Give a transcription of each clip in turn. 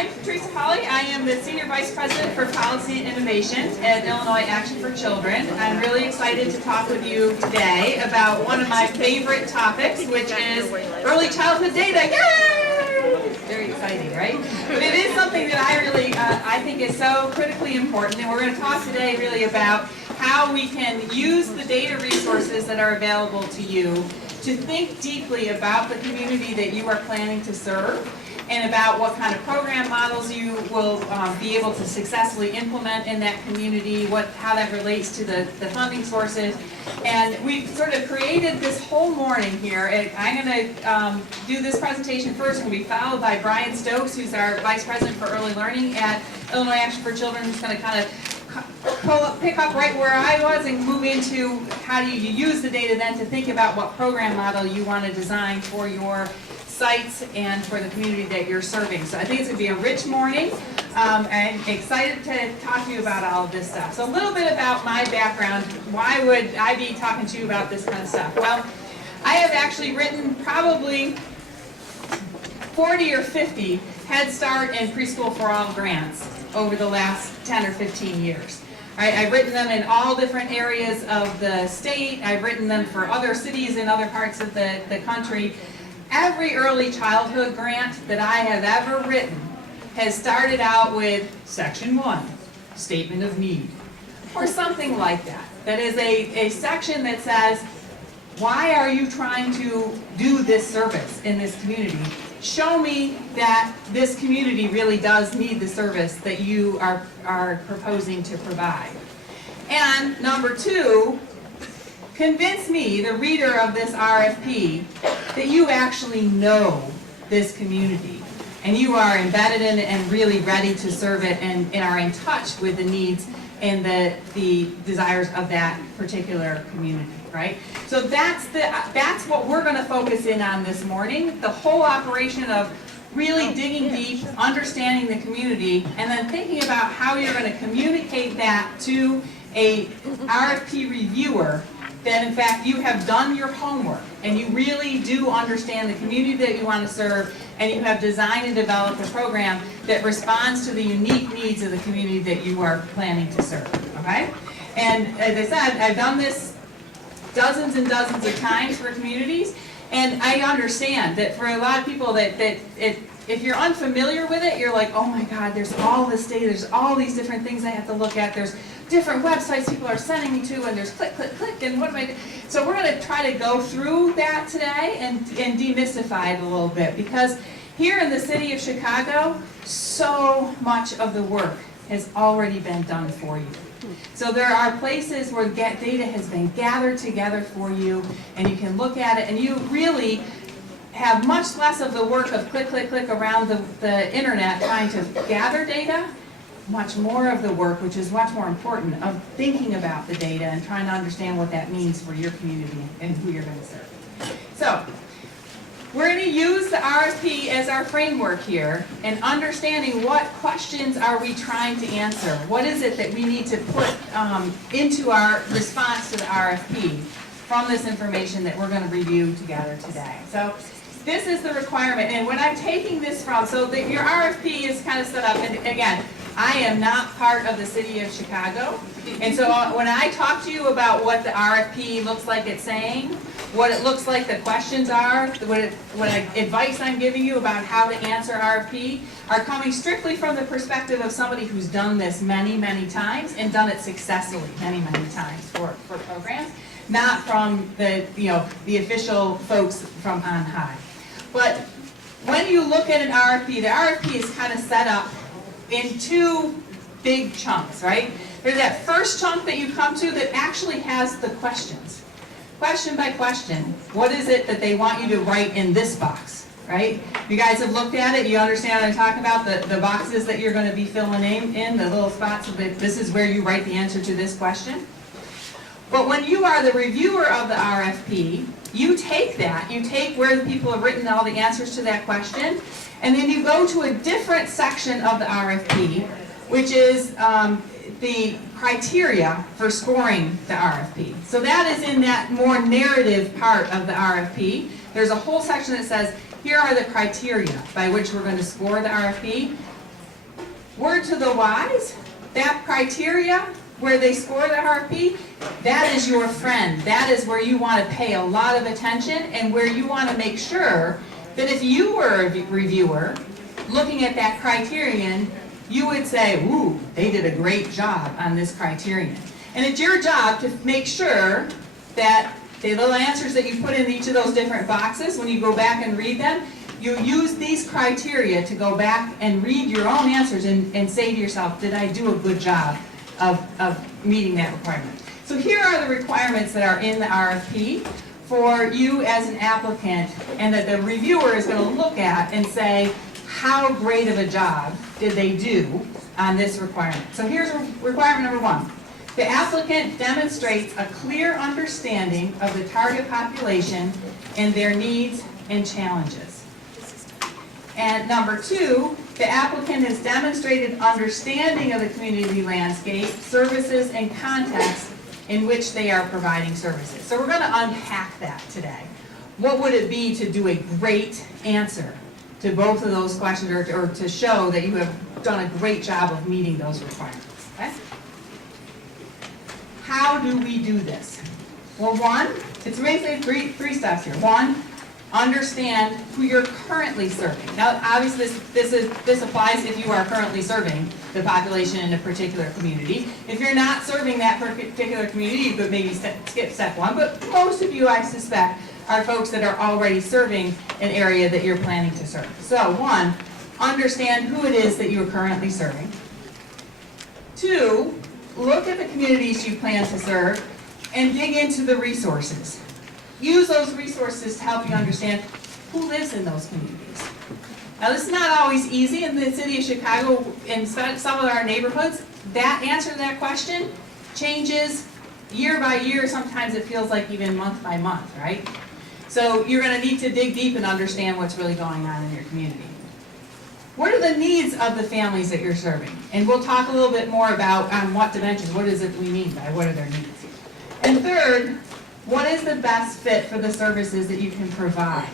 I'm Theresa Hawley. I am the Senior Vice President for Policy and Innovation at Illinois Action for Children. I'm really excited to talk with you today about one of my favorite topics, which is early childhood data. Yay! Very exciting, right? But it is something that I think is so critically important, and we're going to talk today really about how we can use the data resources that are available to you to think deeply about the community that you are planning to serve, and about what kind of program models you will be able to successfully implement in that community, how that relates to the funding sources. And we've sort of created this whole morning here. I'm going to do this presentation first. It's going to be followed by Brian Stokes, who's our Vice President for Early Learning at Illinois Action for Children, who's going to kind of pick up right where I was and move into how do you use the data then to think about what program model you want to design for your sites and for the community that you're serving. So I think it's going to be a rich morning. I'm excited to talk to you about all of this stuff. So a little bit about my background. Why would I be talking to you about this kind of stuff? Well, I have actually written probably 40 or 50 Head Start and Preschool for All grants over the last 10 or 15 years. Right? I've written them in all different areas of the state. I've written them for other cities in other parts of the country. Every early childhood grant that I have ever written has started out with Section 1, Statement of Need, or something like that. That is a section that says, why are you trying to do this service in this community? Show me that this community really does need the service that you are proposing to provide. And number 2, convince me, the reader of this RFP, that you actually know this community and you are embedded in it and really ready to serve it and are in touch with the needs and the desires of that particular community, right? So that's what we're going to focus in on this morning, the whole operation of really digging deep, understanding the community, and then thinking about how you're going to communicate that to a RFP reviewer, that in fact you have done your homework and you really do understand the community that you want to serve, and you have designed and developed a program that responds to the unique needs of the community that you are planning to serve, okay? And as I said, I've done this dozens and dozens of times for communities, and I understand that for a lot of people if you're unfamiliar with it, you're like, oh my God, there's all this data, there's all these different things I have to look at, there's different websites people are sending me to, and there's click, click, click, and what am I doing? So we're going to try to go through that today and demystify it a little bit, because here in the city of Chicago, so much of the work has already been done for you. So there are places where data has been gathered together for you, and you can look at it, and you really have much less of the work of click, click, click around the internet trying to gather data, much more of the work, which is much more important, of thinking about the data and trying to understand what that means for your community and who you're going to serve. So we're going to use the RFP as our framework here, and understanding what questions are we trying to answer. What is it that we need to put into our response to the RFP from this information that we're going to review together today. So this is the requirement, and when I'm taking this from, so your RFP is kind of set up, and again, I am not part of the city of Chicago, and so when I talk to you about what the RFP looks like it's saying, what it looks like the questions are, what advice I'm giving you about how to answer RFP, are coming strictly from the perspective of somebody who's done this many, many times and done it successfully many, many times for programs, not from the official folks from on high. But when you look at an RFP, the RFP is kind of set up in 2 big chunks, right? There's that first chunk that you come to that actually has the questions. Question by question, what is it that they want you to write in this box, right? You guys have looked at it, you understand what I'm talking about, the boxes that you're going to be filling in, the little spots, this is where you write the answer to this question. But when you are the reviewer of the RFP, you take where the people have written all the answers to that question, and then you go to a different section of the RFP, which is the criteria for scoring the RFP. So that is in that more narrative part of the RFP. There's a whole section that says, here are the criteria by which we're going to score the RFP. Word to the wise, that criteria where they score the RFP, that is your friend. That is where you want to pay a lot of attention and where you want to make sure that if you were a reviewer looking at that criterion, you would say, ooh, they did a great job on this criterion. And it's your job to make sure that the little answers that you put in each of those different boxes, when you go back and read them, you use these criteria to go back and read your own answers and say to yourself, did I do a good job of meeting that requirement? So here are the requirements that are in the RFP for you as an applicant, and that the reviewer is going to look at and say, how great of a job did they do on this requirement? So here's requirement number 1. The applicant demonstrates a clear understanding of the target population and their needs and challenges. And number 2, the applicant has demonstrated understanding of the community landscape, services, and context in which they are providing services. So we're going to unpack that today. What would it be to do a great answer to both of those questions, or to show that you have done a great job of meeting those requirements? Okay? How do we do this? Well, 1, it's basically three steps here. 1, understand who you're currently serving. Now, obviously, this applies if you are currently serving the population in a particular community. If you're not serving that particular community, you could maybe skip step 1, but most of you, I suspect, are folks that are already serving an area that you're planning to serve. So 1, understand who it is that you're currently serving. 2, look at the communities you plan to serve and dig into the resources. Use those resources to help you understand who lives in those communities. Now, this is not always easy in the city of Chicago. In some of our neighborhoods, that answer to that question changes year by year. Sometimes it feels like even month by month, right? So you're going to need to dig deep and understand what's really going on in your community. What are the needs of the families that you're serving? And we'll talk a little bit more about what dimensions, what is it we mean by what are their needs. And third, what is the best fit for the services that you can provide?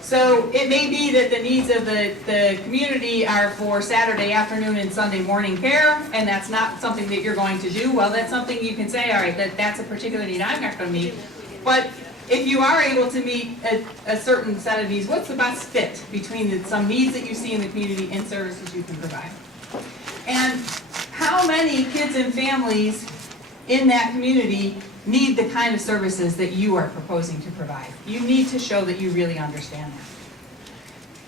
So it may be that the needs of the community are for Saturday afternoon and Sunday morning care, and that's not something that you're going to do. Well, that's something you can say, all right, that's a particular need I'm not going to meet. But if you are able to meet a certain set of needs, what's the best fit between some needs that you see in the community and services you can provide? And how many kids and families in that community need the kind of services that you are proposing to provide? You need to show that you really understand that.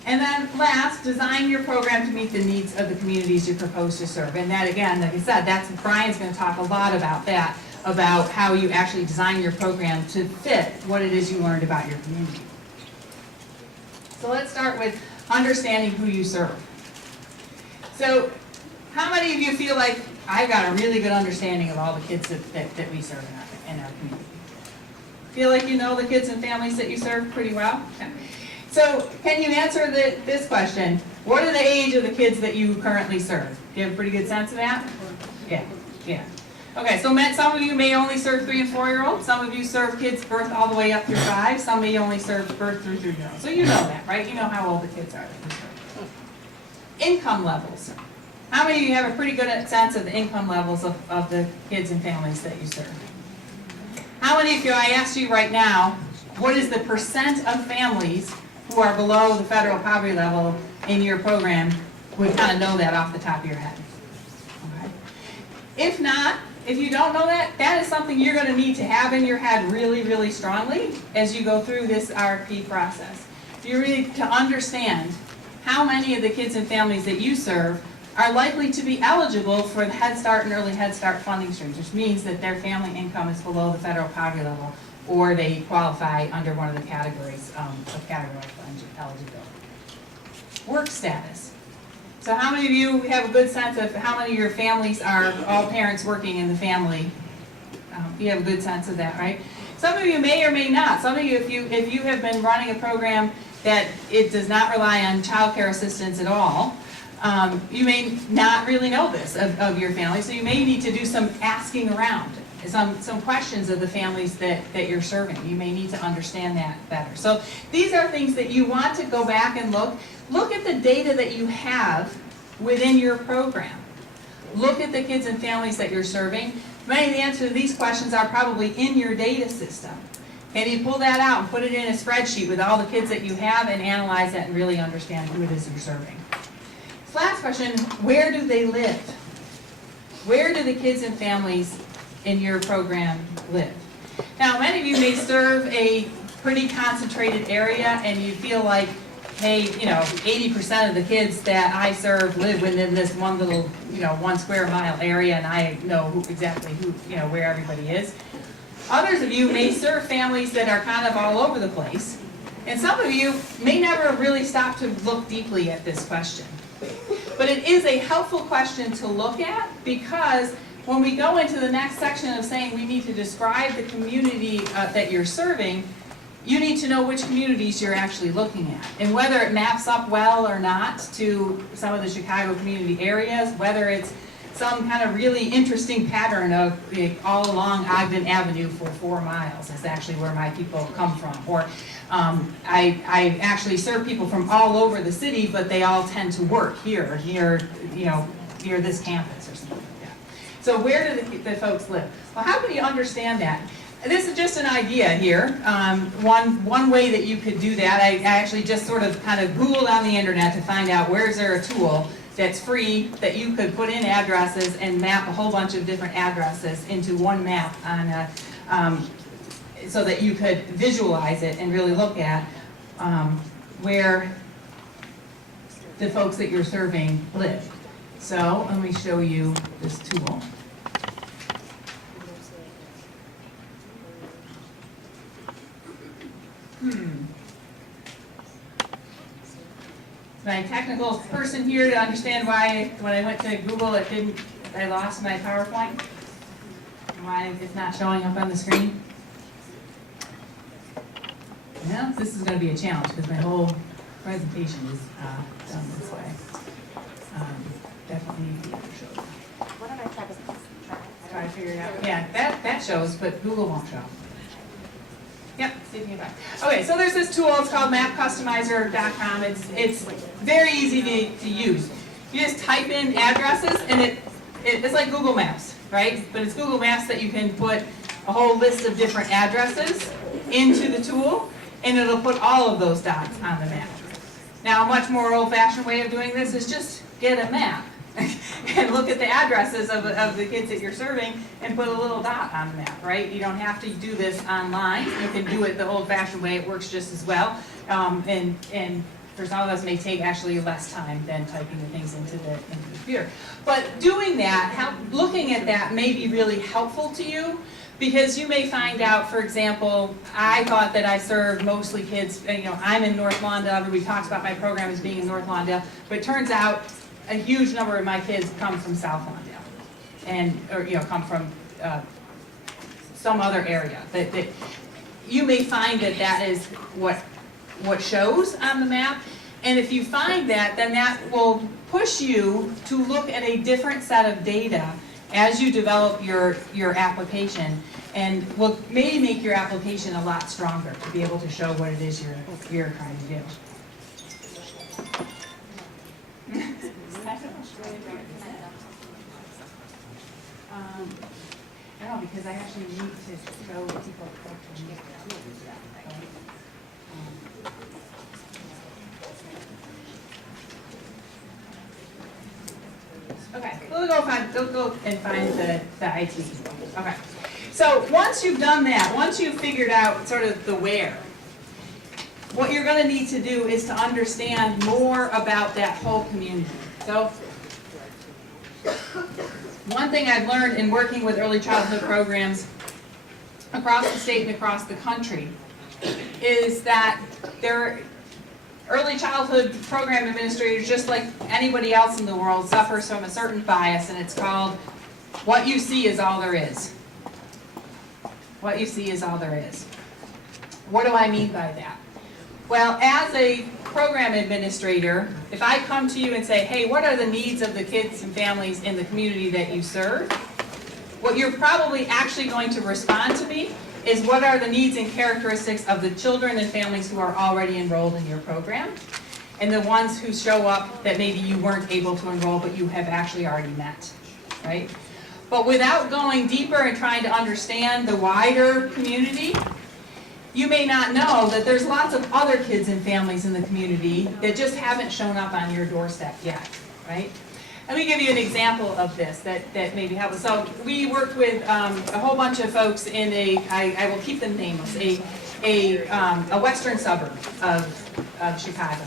And then last, design your program to meet the needs of the communities you propose to serve. And that, again, like I said, Brian's going to talk a lot about that, about how you actually design your program to fit what it is you learned about your community. So let's start with understanding who you serve. So how many of you feel like I've got a really good understanding of all the kids that we serve in our community? Feel like you know the kids and families that you serve pretty well? Okay. So can you answer this question? What are the age of the kids that you currently serve? Do you have a pretty good sense of that? Yeah. Okay, so some of you may only serve 3 and 4-year-olds. Some of you serve kids birth all the way up through 5. Some may only serve birth through 3-year-olds. So you know that, right? You know how old the kids are that you serve. Income levels. How many of you have a pretty good sense of the income levels of the kids and families that you serve? How many of you, I asked you right now, what is the percent of families who are below the federal poverty level in your program would kind of know that off the top of your head? Okay. If not, if you don't know that, that is something you're going to need to have in your head really, really strongly as you go through this RFP process. You need to understand how many of the kids and families that you serve are likely to be eligible for the Head Start and Early Head Start funding streams, which means that their family income is below the federal poverty level, or they qualify under one of the categories of categorized eligibility. Work status. So how many of you have a good sense of how many of your families are all parents working in the family? You have a good sense of that, right? Some of you may or may not. Some of you, if you have been running a program that it does not rely on child care assistance at all, you may not really know this of your family, so you may need to do some asking around, some questions of the families that you're serving. You may need to understand that better. So these are things that you want to go back and look at the data that you have within your program. Look at the kids and families that you're serving. Many of the answers to these questions are probably in your data system. Can you pull that out and put it in a spreadsheet with all the kids that you have and analyze that and really understand who it is you're serving? This last question, where do they live? Where do the kids and families in your program live? Now, many of you may serve a pretty concentrated area and you feel like, hey, 80% of the kids that I serve live within this one little, 1 square mile area, and I know exactly where everybody is. Others of you may serve families that are kind of all over the place. And some of you may never really stop to look deeply at this question. But it is a helpful question to look at, because when we go into the next section of saying we need to describe the community that you're serving, you need to know which communities you're actually looking at, and whether it maps up well or not to some of the Chicago community areas, whether it's some kind of really interesting pattern of all along Ogden Avenue for 4 miles is actually where my people come from. Or I actually serve people from all over the city, but they all tend to work here near this campus or something like that. So where do the folks live? Well, how can you understand that? This is just an idea here. One way that you could do that, I actually just sort of kind of Googled on the internet to find out where's there a tool that's free that you could put in addresses and map a whole bunch of different addresses into one map on so that you could visualize it and really look at where the folks that you're serving live. So let me show you this tool. My technical person here to understand why when I went to Google I lost my PowerPoint? Why it's not showing up on the screen? Yeah, this is going to be a challenge because my whole presentation is done this way. Definitely need to show that. What did I try to Try to figure it out. Yeah, that shows, but Google won't show. Yep, see if you can find. Okay, so there's this tool, it's called mapcustomizer.com. It's very easy to use. You just type in addresses and it's like Google Maps, right? But it's Google Maps that you can put a whole list of different addresses into the tool, and it'll put all of those dots on the map. Now, a much more old-fashioned way of doing this is just get a map and look at the addresses of the kids that you're serving and put a little dot on the map, right? You don't have to do this online. You can do it the old-fashioned way. It works just as well. And for some of us, it may take actually less time than typing the things into the computer. But doing that, looking at that may be really helpful to you, because you may find out, for example, I thought that I served mostly kids, I'm in North Lawndale. Everybody talks about my program as being in North Lawndale, but it turns out a huge number of my kids come from South Lawndale, or come from some other area. That you may find that is what shows on the map, and if you find that, then that will push you to look at a different set of data as you develop your application, and will maybe make your application a lot stronger to be able to show what it is you're trying to do. No, because I actually need to show people how to make the tools that way. Okay, we'll go and find the IT people. Okay, so once you've done that, once you've figured out sort of the where, what you're going to need to do is to understand more about that whole community. So one thing I've learned in working with early childhood programs across the state and across the country is that early childhood program administrators, just like anybody else in the world, suffers from a certain bias, and it's called what you see is all there is. What you see is all there is. What do I mean by that? Well, as a program administrator, if I come to you and say, hey, what are the needs of the kids and families in the community that you serve? What you're probably actually going to respond to me is what are the needs and characteristics of the children and families who are already enrolled in your program. and the ones who show up that maybe you weren't able to enroll but you have actually already met, right? But without going deeper and trying to understand the wider community, you may not know that there's lots of other kids and families in the community that just haven't shown up on your doorstep yet, right? Let me give you an example of this that maybe helps. So we worked with a whole bunch of folks in I will keep them nameless, a western suburb of Chicago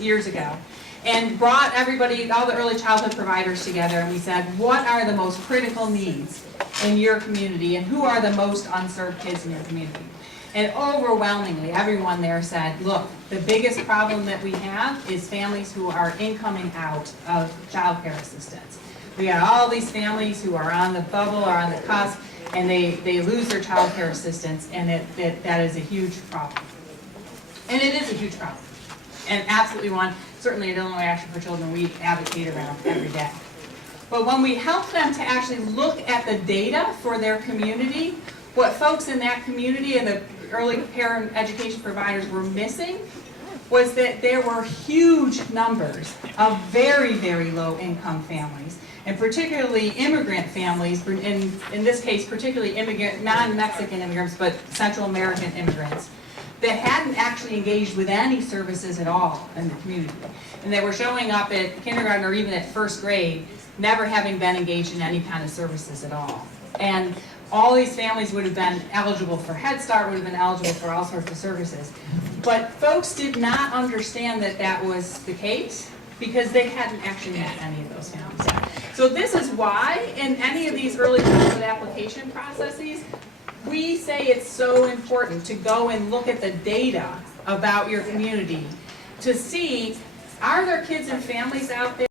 years ago, and brought everybody, all the early childhood providers together, and we said, what are the most critical needs in your community, and who are the most unserved kids in your community? And overwhelmingly, everyone there said, look, the biggest problem that we have is families who are incoming out of child care assistance. We got all these families who are on the bubble or on the cusp, and they lose their child care assistance, and that is a huge problem. And it is a huge problem. And absolutely one, certainly at Illinois Action for Children, we advocate around every day. But when we help them to actually look at the data for their community, what folks in that community and the early parent education providers were missing was that there were huge numbers of very, very low income families, and particularly immigrant families, in this case particularly immigrant, non-Mexican immigrants, but Central American immigrants, that hadn't actually engaged with any services at all in the community. And they were showing up at kindergarten or even at first grade, never having been engaged in any kind of services at all. And all these families would have been eligible for Head Start, would have been eligible for all sorts of services. But folks did not understand that that was the case because they hadn't actually met any of those families yet. So this is why in any of these early childhood application processes, we say it's so important to go and look at the data about your community to see, are there kids and families out there